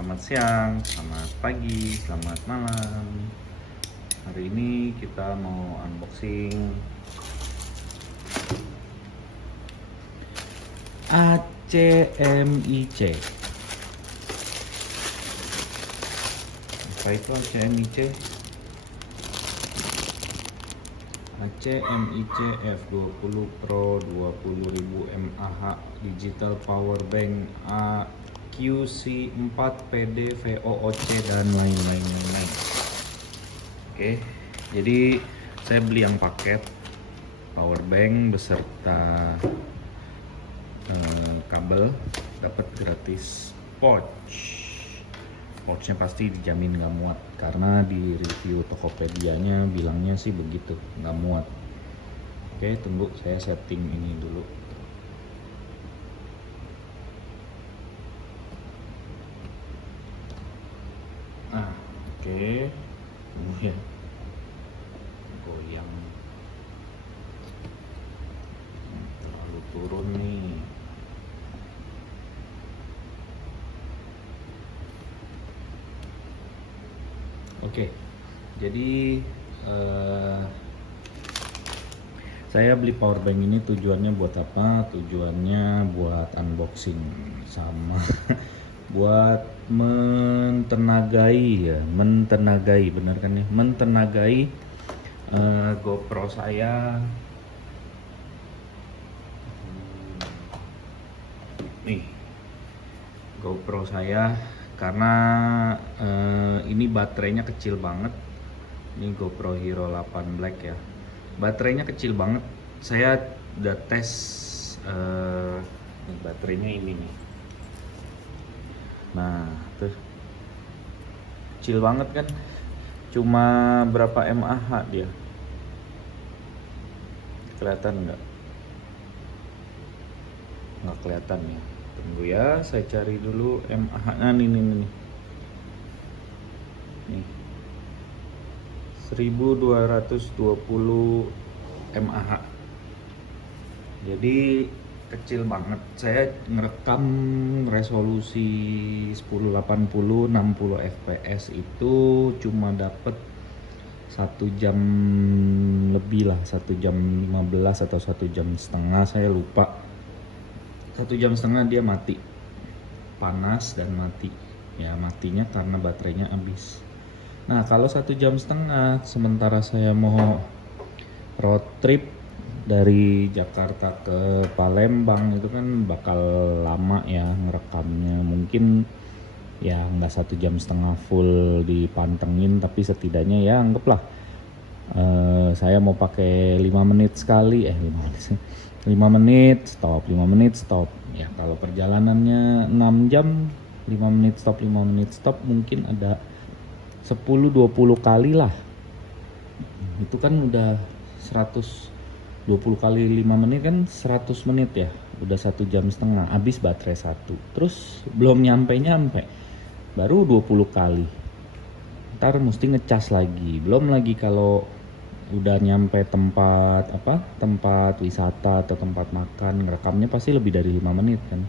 Selamat siang, selamat pagi, selamat malam. Hari ini kita mau unboxing ACMIC. Apa itu ACMIC? ACMIC F20 Pro 20.000 mAh Digital Power Bank QC4 PD VOOC dan lain-lain. Oke, jadi saya beli yang paket power bank beserta kabel, dapat gratis pouch. Pouchnya pasti dijamin nggak muat karena di review Tokopedia-nya bilangnya sih begitu, nggak muat. Oke, tunggu saya setting ini dulu. Oke, tunggu ya, goyang terlalu turun nih. Oke, jadi saya beli power bank ini tujuannya buat apa? Tujuannya buat unboxing sama buat mentenagai, benar kan ya? Mentenagai GoPro saya. Nih, GoPro saya karena ini baterainya kecil banget. Ini GoPro Hero 8 Black ya. Baterainya kecil banget. Saya udah tes baterainya ini nih. Nah, tuh kecil banget kan? Cuma berapa mAh dia? Kelihatan nggak? Nggak kelihatan ya. Tunggu ya, saya cari dulu mAh. Nah, nih. 1220 mAh. Jadi kecil banget. Saya ngerekam resolusi 1080 60 fps itu cuma dapet 1 jam lebih lah, 1 jam 15 atau 1 jam setengah, saya lupa. 1 jam setengah dia mati, panas dan mati. Ya matinya karena baterainya habis. Nah kalau 1 jam setengah, sementara saya mau road trip dari Jakarta ke Palembang, itu kan bakal lama ya ngerekamnya. Mungkin ya nggak 1 jam setengah full dipantengin, tapi setidaknya ya anggaplah saya mau pakai 5 menit sekali, 5 menit stop, 5 menit stop. Ya kalau perjalanannya 6 jam, 5 menit stop, 5 menit stop, mungkin ada 10-20 kali lah. Itu kan udah 120 kali 5 menit kan 100 menit ya. Udah 1 jam setengah, habis baterai 1. Terus belum nyampe baru 20 kali. Ntar mesti ngecas lagi. Belum lagi kalau udah nyampe tempat wisata atau tempat makan, ngerekamnya pasti lebih dari 5 menit kan.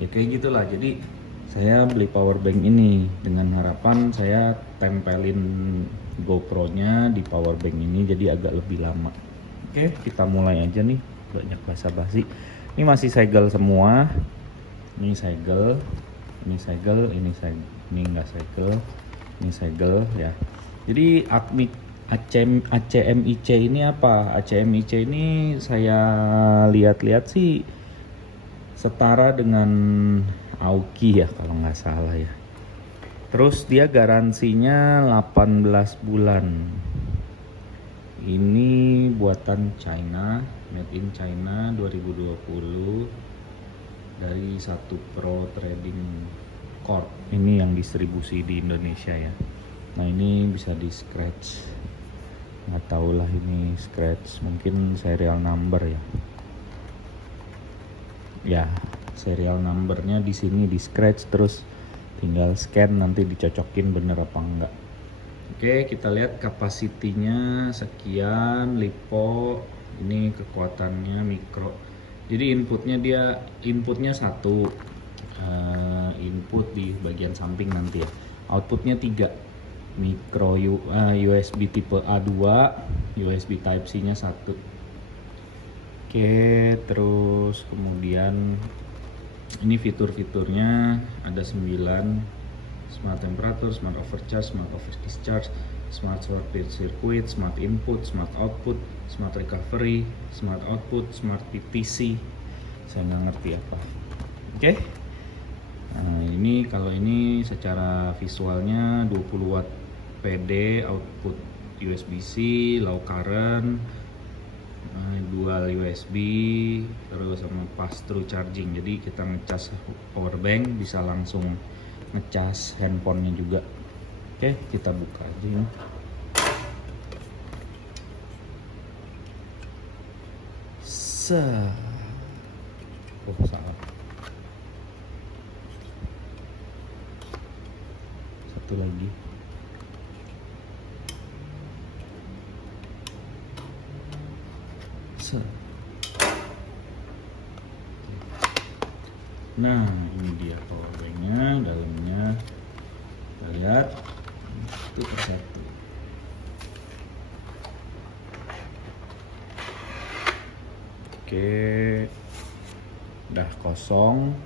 Ya kayak gitulah. Jadi saya beli power bank ini dengan harapan saya tempelin GoPro-nya di power bank ini jadi agak lebih lama. Oke, kita mulai aja nih, banyak basa-basi. Ini masih segel semua. Ini segel, ini enggak segel, ini segel ya. Jadi ACMIC ini apa? ACMIC ini saya lihat-lihat sih setara dengan Aoki ya kalau nggak salah ya. Terus dia garansinya 18 bulan. Ini buatan China, made in China 2020 dari 1 Pro Trading Corp. Ini yang distribusi di Indonesia ya. Nah ini bisa di scratch. Nggak tahu lah ini scratch, mungkin serial number ya. Ya, serial numbernya di sini di scratch, terus tinggal scan nanti dicocokin bener apa enggak. Oke, kita lihat kapasitinya sekian, lipo. Ini kekuatannya mikro. Jadi inputnya 1, input di bagian samping nanti ya. Outputnya 3, micro USB tipe A2, USB Type C nya 1. Oke, terus kemudian ini fitur-fiturnya ada 9: smart temperature, smart overcharge, smart over discharge, smart shortwave circuit, smart input, smart output, smart recovery, smart output, smart PTC. Saya nggak ngerti apa. Oke. Nah, ini kalau ini secara visualnya 20 watt PD, output USB-C, low current, dual USB, terus sama fast through charging. Jadi kita ngecas power bank bisa langsung ngecas handphonenya juga. Oke, kita buka aja ini. Oh, salah. Satu lagi. Nah, ini dia power banknya, dalamnya kita lihat itu tersatu. Oke, udah kosong.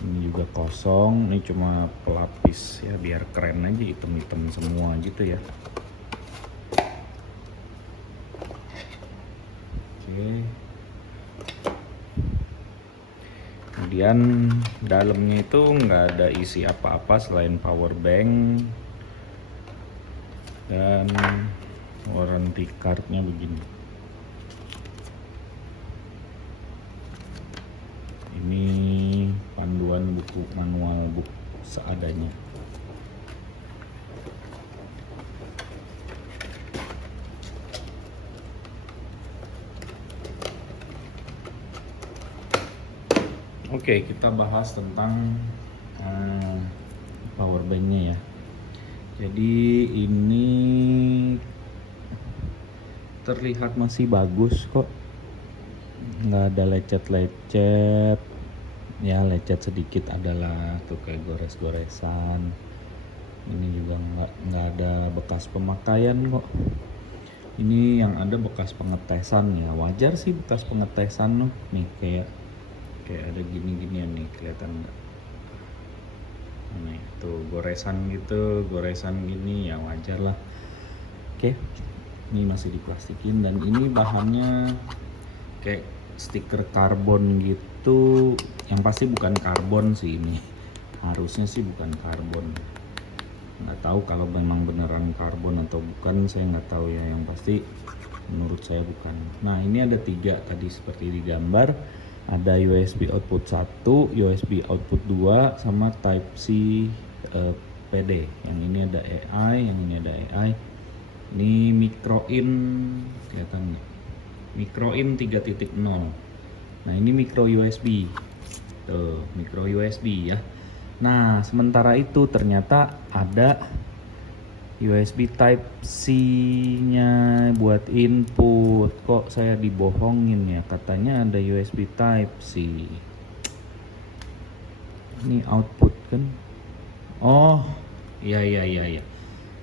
Ini juga kosong. Ini cuma pelapis ya, biar keren aja, hitam-hitam semua gitu ya. Oke. Kemudian dalamnya itu nggak ada isi apa-apa selain power bank dan warranty cardnya begini. Ini panduan buku manual book seadanya. Oke, kita bahas tentang power banknya ya. Jadi ini terlihat masih bagus kok, nggak ada lecet-lecet ya, lecet sedikit adalah tuh kayak gores-goresan. Ini juga nggak ada bekas pemakaian kok. Ini yang ada bekas pengetesan ya, wajar sih bekas pengetesan loh. Nih kayak ada gini-ginian nih, kelihatan nggak? Nah itu goresan gitu, goresan gini ya, wajar lah. Oke, ini masih diplastikin dan ini bahannya kayak stiker karbon gitu. Yang pasti bukan karbon sih ini, harusnya sih bukan karbon. Nggak tahu kalau memang beneran karbon atau bukan, saya nggak tahu ya. Yang pasti menurut saya bukan. Nah ini ada 3 tadi seperti di gambar. Ada USB output 1, USB output 2, sama Type C PD. Yang ini ada AI, yang ini ada AI. Ini micro in, kelihatan nggak? Micro in 3.0. Nah ini micro USB. Tuh, micro USB ya. Nah, sementara itu ternyata ada USB Type C-nya buat input. Kok saya dibohongin ya? Katanya ada USB Type C. Ini output kan? Oh, iya.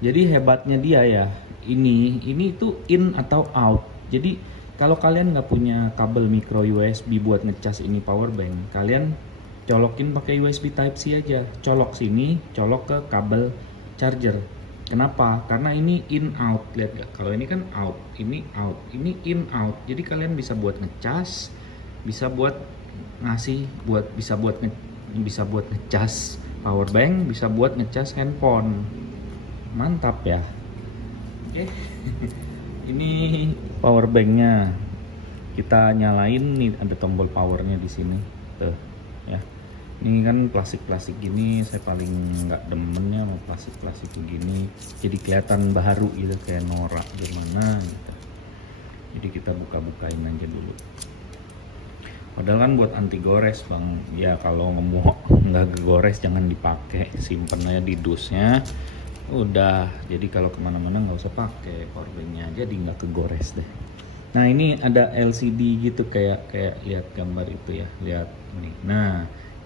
Jadi hebatnya dia ya. Ini tuh in atau out. Jadi kalau kalian nggak punya kabel micro USB buat ngecas ini power bank, kalian colokin pakai USB Type C aja. Colok sini, colok ke kabel charger. Kenapa? Karena ini in out. Lihat gak? Kalau ini kan out, ini out, ini in out. Jadi kalian bisa buat ngecas, bisa buat ngasih, bisa buat ngecas power bank, bisa buat ngecas handphone. Mantap ya. Oke. Ini power banknya. Kita nyalain nih, ada tombol powernya di sini. Tuh, ya. Ini kan plastik-plastik gini, saya paling nggak demennya sama plastik-plastik begini. Jadi kelihatan baru gitu, kayak norak gimana gitu. Jadi kita buka-bukain aja dulu. Padahal kan buat anti gores bang. Ya kalau nggak gores jangan dipakai, simpen aja di dusnya. Udah, jadi kalau kemana-mana nggak usah pakai powerbanknya, jadi nggak kegores deh. Nah ini ada LCD gitu, kayak lihat gambar itu ya, lihat nih. Nah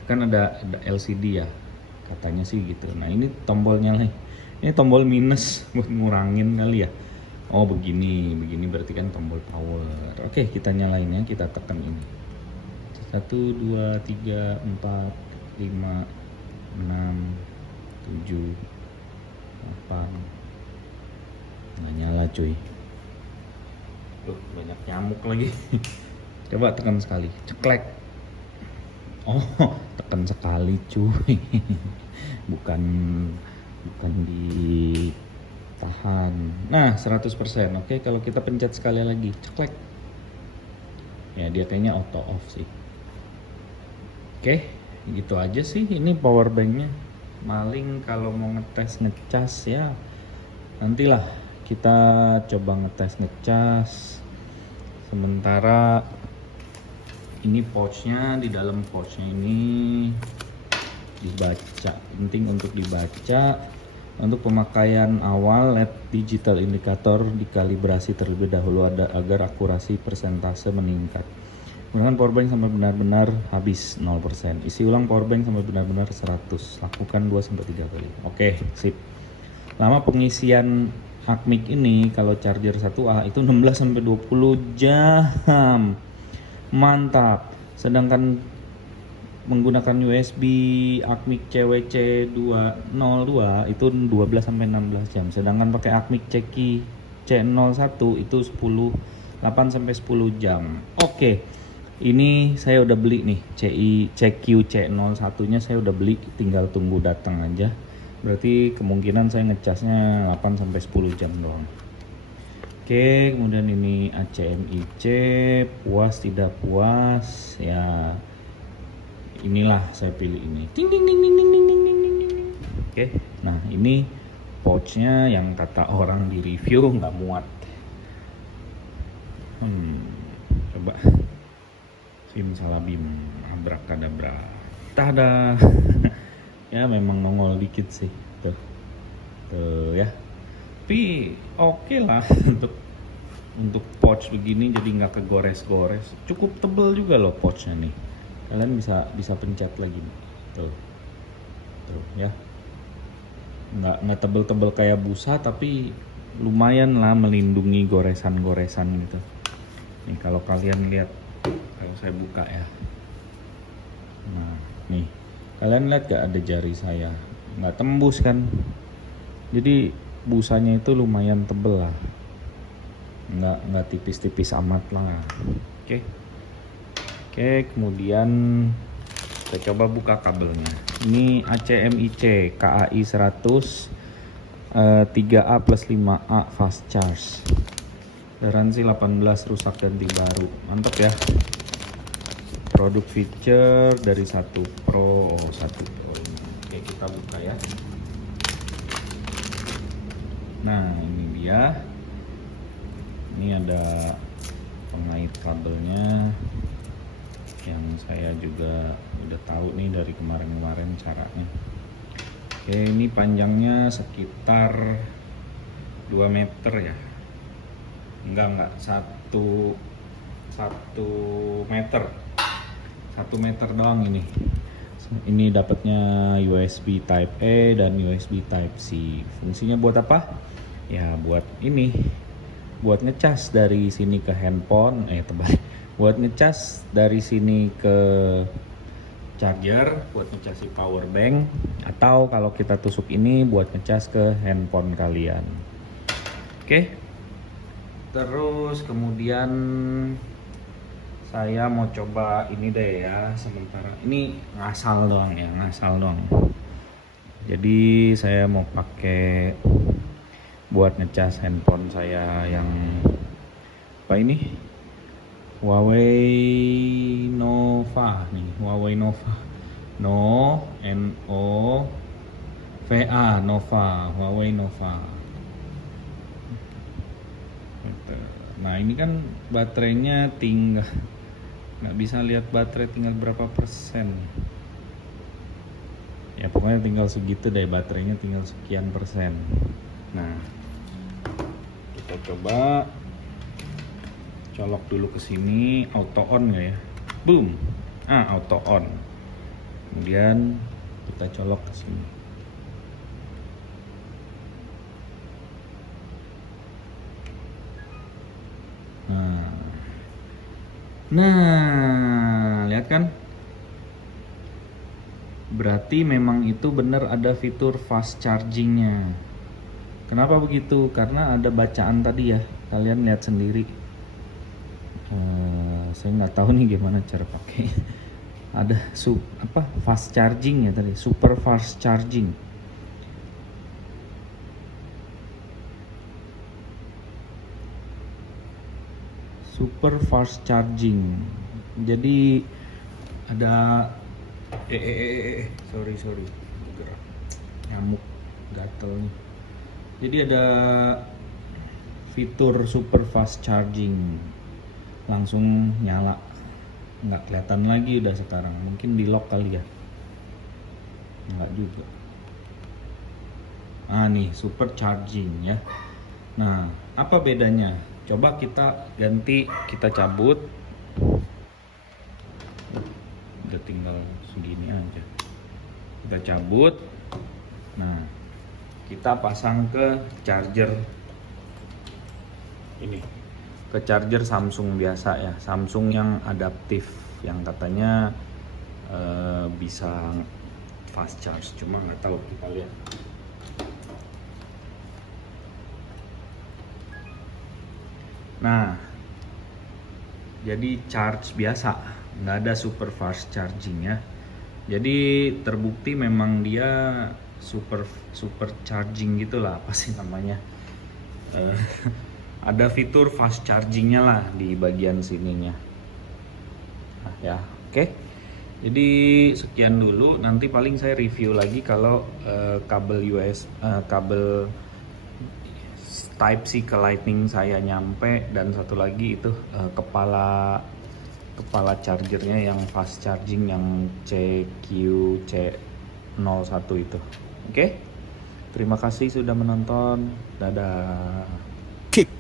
kan ada LCD ya, katanya sih gitu. Nah ini tombolnya nih, ini tombol minus buat ngurangin kali ya. Oh begini berarti kan tombol power. Oke, kita nyalain ya, kita tekan ini. 1, 2, 3, 4, 5, 6, 7, 8. Nggak nyala cuy. Tuh, banyak nyamuk lagi. Coba tekan sekali, ceklek. Oh, tekan sekali cuy. Bukan ditahan. Nah, 100%. Oke, kalau kita pencet sekali lagi, ceklek. Ya, dia kayaknya auto off sih. Oke, gitu aja sih. Ini power banknya. Maling kalau mau ngecas ya, nantilah kita coba ngecas. Sementara ini pouchnya, di dalam pouchnya ini dibaca, penting untuk dibaca. Untuk pemakaian awal, LED digital indikator dikalibrasi terlebih dahulu agar akurasi persentase meningkat. Gunakan powerbank sampai benar-benar habis 0%. Isi ulang powerbank sampai benar-benar 100. Lakukan 2-3 kali. Oke, sip. Lama pengisian Acmic ini kalau charger 1A itu 16-20 jam. Mantap. Sedangkan menggunakan USB Acmic CWC 202 itu 12-16 jam. Sedangkan pakai Acmic C01 itu 8-10 jam. Oke. Ini saya udah beli nih, CQ C01 nya saya udah beli, tinggal tunggu datang aja. Berarti kemungkinan saya ngecasnya 8-10 jam doang. Oke, kemudian ini ACMIC, puas tidak puas ya. Inilah saya pilih ini. Ting ting ting ting ting ting ting ting ting. Oke, nah ini pouchnya yang kata orang di review nggak muat. Coba. Simsalabim, abrakadabra. Tada. Ya memang nongol dikit sih. Tuh ya. Tapi oke lah untuk pouch begini, jadi nggak kegores-gores. Cukup tebel juga loh pouchnya nih. Kalian bisa pencet lagi nih. Tuh ya. Nggak tebel-tebel kayak busa, tapi lumayan lah melindungi goresan-goresan gitu. Nih kalau kalian lihat, kalau saya buka ya, nah nih kalian lihat gak ada jari saya, nggak tembus kan? Jadi busanya itu lumayan tebel lah, nggak tipis-tipis amat lah. Oke, kemudian kita coba buka kabelnya. Ini ACMIC KAI 100 3A plus 5A fast charge. Garansi 18, rusak ganti baru. Mantap ya. Produk feature dari 1 Pro. Oke, kita buka ya. Nah, ini dia. Ini ada pengait kabelnya yang saya juga udah tahu nih dari kemarin caranya. Oke, ini panjangnya sekitar 2 meter ya. Enggak 1 meter. 1 meter doang ini. Ini dapatnya USB Type A dan USB Type C. Fungsinya buat apa? Ya buat ini. Buat ngecas dari sini ke handphone, buat ngecas dari sini ke charger, buat ngecas power bank, atau kalau kita tusuk ini buat ngecas ke handphone kalian. Oke. Terus kemudian saya mau coba ini deh ya, sementara ini ngasal doang. Jadi saya mau pakai buat ngecas handphone saya yang apa ini, Huawei Nova nih, Huawei Nova, Huawei Nova. Nah ini kan baterainya tinggal, nggak bisa lihat baterai tinggal berapa persen ya, pokoknya tinggal segitu deh, baterainya tinggal sekian persen. Nah kita coba colok dulu ke sini, auto on nggak ya? Boom, auto on. Kemudian kita colok ke sini. Nah, lihat kan? Berarti memang itu benar ada fitur fast chargingnya. Kenapa begitu? Karena ada bacaan tadi ya. Kalian lihat sendiri. Saya nggak tahu nih gimana cara pakai. Ada fast charging ya tadi, super fast charging. Super fast charging. Jadi ada sorry gerak nyamuk gatel nih. Jadi ada fitur super fast charging, langsung nyala, nggak kelihatan lagi udah sekarang. Mungkin di lock kali ya, nggak juga. Nih super charging ya. Nah, apa bedanya? Coba kita ganti, kita cabut. Udah tinggal segini aja. Kita cabut. Nah, kita pasang ke charger ini. Ke charger Samsung biasa ya. Samsung yang adaptif, yang katanya bisa fast charge. Cuma nggak tahu, kita lihat. Nah, jadi charge biasa, nggak ada super fast charging ya. Jadi terbukti memang dia super charging gitulah, apa sih namanya? Ada fitur fast chargingnya lah di bagian sininya. Nah, ya, oke. Jadi sekian dulu. Nanti paling saya review lagi kalau kabel kabel Type C ke Lightning saya nyampe, dan satu lagi itu kepala chargernya yang fast charging yang CQC01 itu. Oke? Terima kasih sudah menonton. Dadah. Kick.